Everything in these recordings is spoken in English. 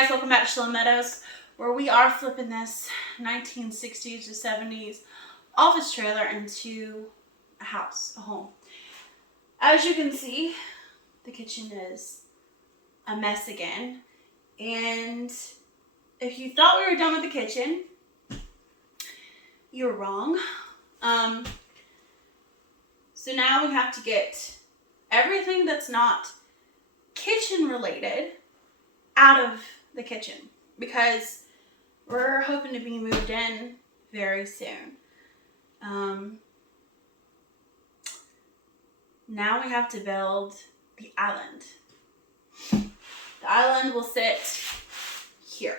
guys, welcome back to Shalom Meadows, where we are flipping this 1960s to 70s office trailer into a house, a home. As you can see, the kitchen is a mess again. And if you thought we were done with the kitchen, you're wrong. So now we have to get everything that's not kitchen related out of the kitchen because we're hoping to be moved in very soon. Now we have to build the island. The island will sit here.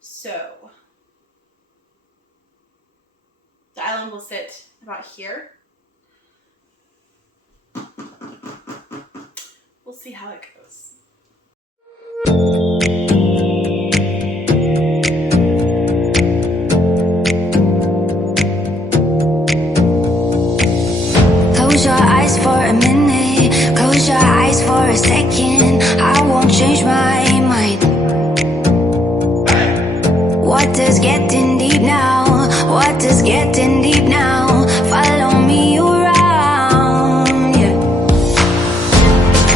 So the island will sit about here. We'll see how it goes. Close your eyes for a minute, close your eyes for a second. I won't change my mind. Water's getting deep now, water's getting deep now. Follow me around, yeah.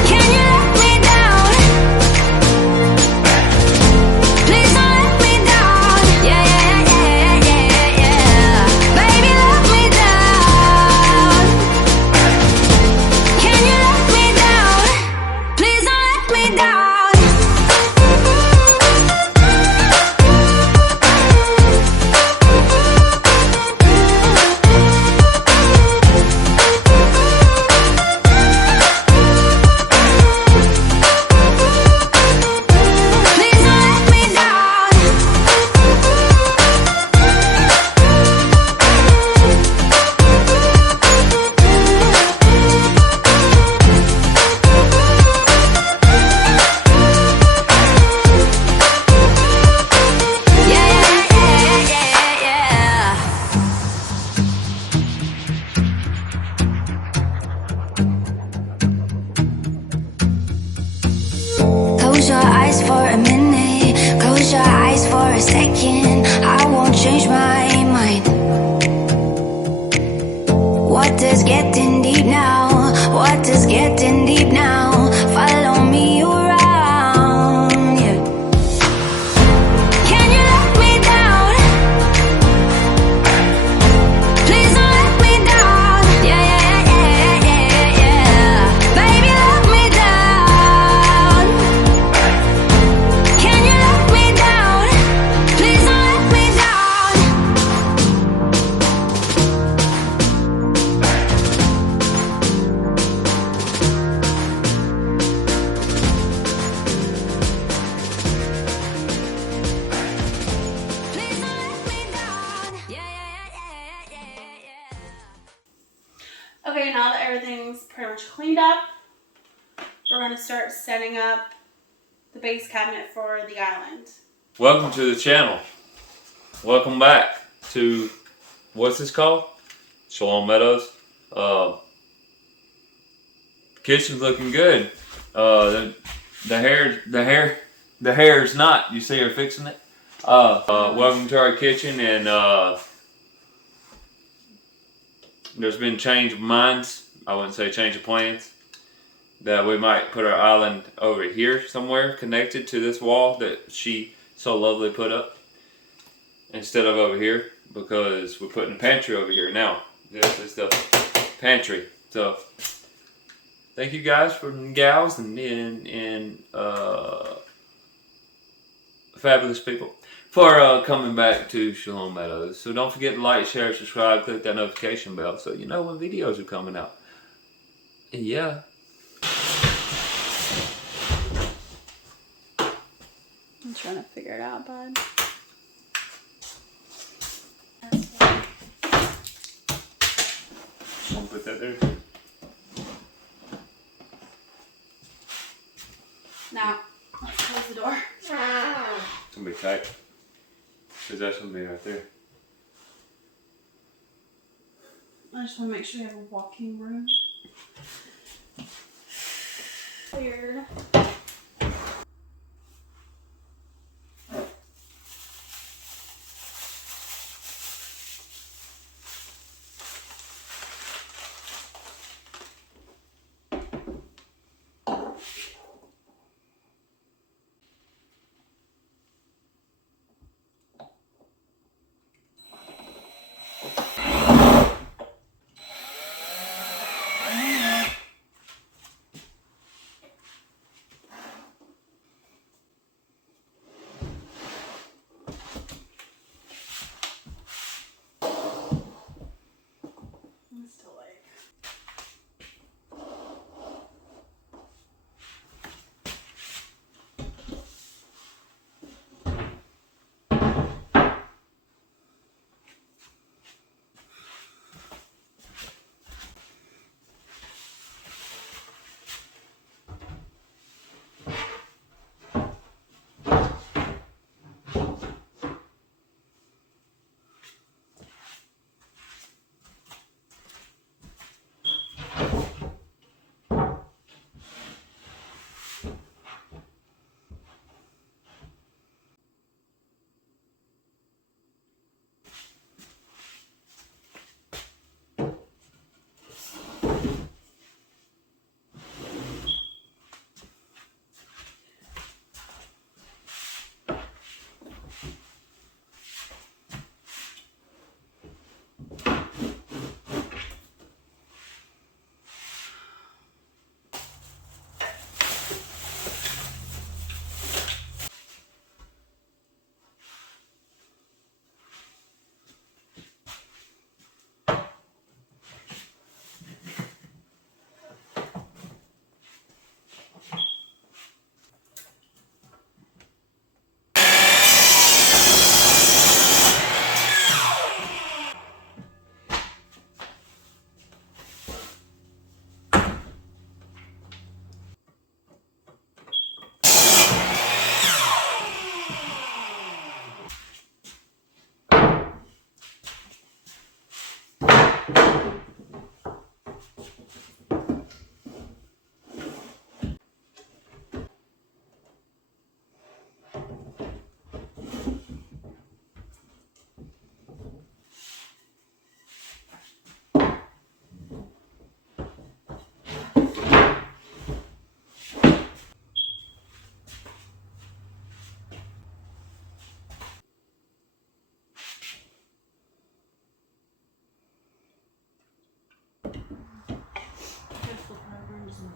Can you let me down? Please don't let me down. Yeah, yeah, yeah, yeah, yeah. Baby, let me down. Can you let me down? Please don't let me down. Please don't let me down. Yeah, yeah, yeah, yeah, yeah. Close your eyes for a minute, close your eyes for a second. I won't change my mind. Water's getting deep now, water's getting deep now. Follow me around, yeah. Can you let me down? Please don't let me down. Yeah, yeah, yeah, yeah, yeah. Baby, let me down. Can you let me down? Please don't let me down. Please don't let me down. Yeah, yeah, yeah, yeah, yeah. Okay, now that everything's pretty much cleaned up, we're going to start setting up the base cabinet for the island. Welcome to the channel. Welcome back to, what's this called? Shalom Meadows. Kitchen's looking good. The hair's not. You see her fixing it? Welcome to our kitchen, and there's been change of minds. I wouldn't say change of plans. That we might put our island over here somewhere connected to this wall that she so lovely put up instead of over here, because we're putting a pantry over here now. This is the pantry. So thank you guys for gals and fabulous people for coming back to Shalom Meadows. So don't forget to like, share, subscribe, click that notification bell so you know when videos are coming out. And yeah. I'm trying to figure it out, bud. Want to put that there? Now, let's close the door. It's gonna be tight. Because that's gonna be right there. I just want to make sure we have a walking room. Weird.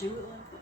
do it like that.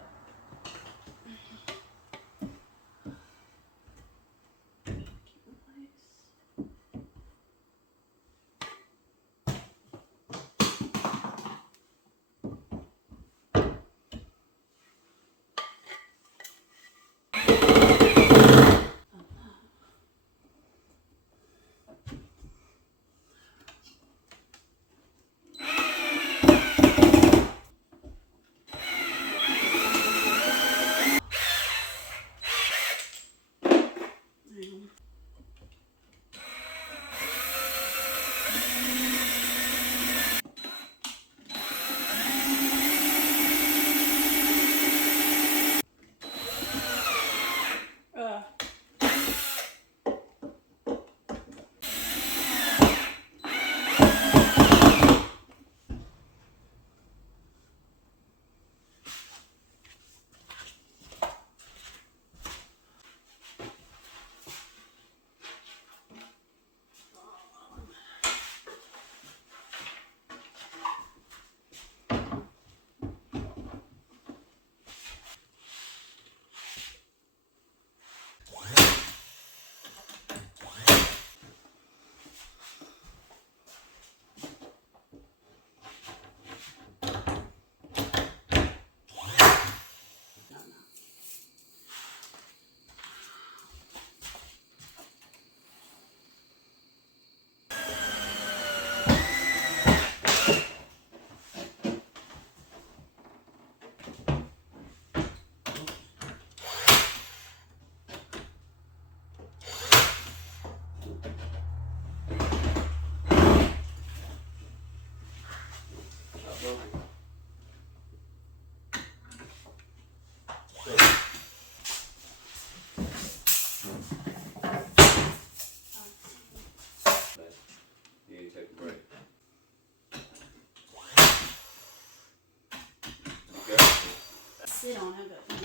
Sit on it, but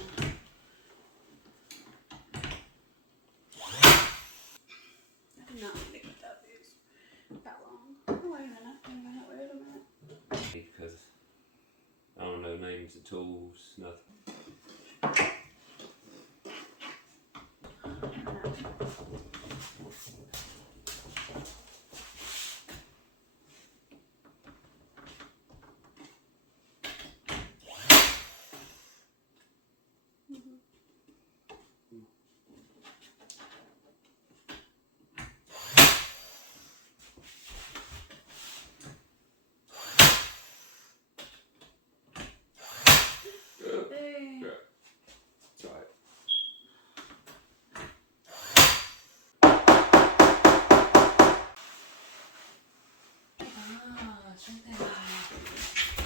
I do not need to get that piece that long. Oh, wait a minute. Because I don't know names of tools, nothing.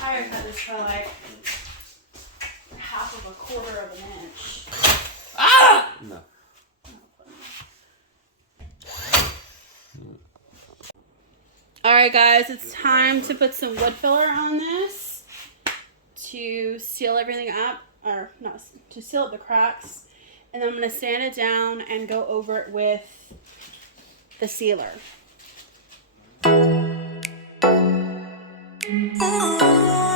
I already cut this for like half of a quarter of an inch. Ah! No. Alright guys, it's time to put some wood filler on this to seal everything up, or not, to seal up the cracks. And then I'm going to sand it down and go over it with the sealer. Oh.